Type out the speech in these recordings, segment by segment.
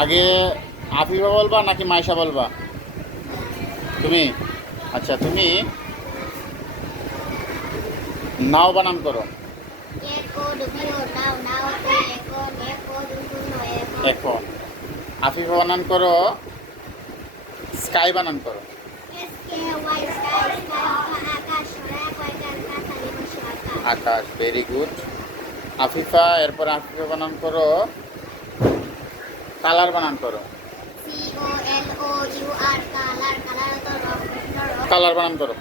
আগে আফিফা বলবা নাকি মাইশা বলবা? তুমি? আচ্ছা তুমি নাও বানান করো। আফিফা বানান করো, স্কাই বানান করো। আকাশ ভেরি গুড আফিফা, এরপর আফিফা বানান করো। কালার বানান করো। কালার, বানান করো।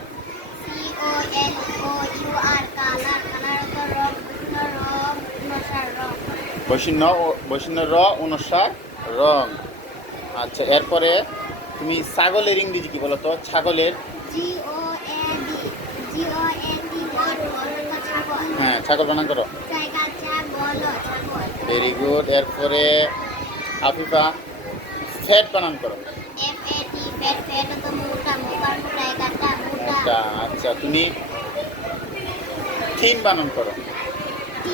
কালার তো রং, অনুসার রং আচ্ছা এরপরে তুমি ছাগলের ইংরেজি কি বলো তো? ছাগলের। হ্যাঁ ছাগল বানান করো। ভেরি গুড এরপরে আফিফা ফ্যাট বানান করো A T, মোটা। আচ্ছা আচ্ছা তুমি থিন বানান করো T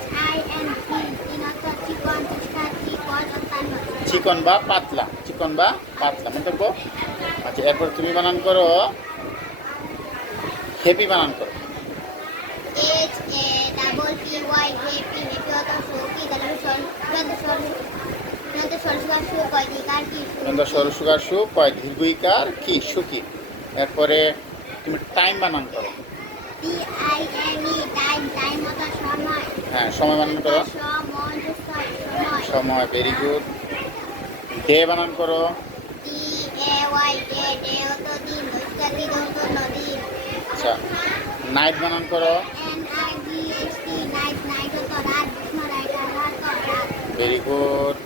H I N T, চিকন, বা পাতলা চিকন বা পাতলা মন্তব্য আচ্ছা এরপর তুমি বানান করো হেপি বানান করো H A double P Y happy, happy অত শোকি, তাহলে সর, যত সর, যত সর সুগার সু, কয় দিকার কি সু? কয় দীর্ঘইকার কি সুখী এরপরে তুমি টাইম বানান করো। হ্যাঁ সময় বানান করো সময়, ভেরি গুড ডে বানান করো। আচ্ছা নাইট বানান করো। Very good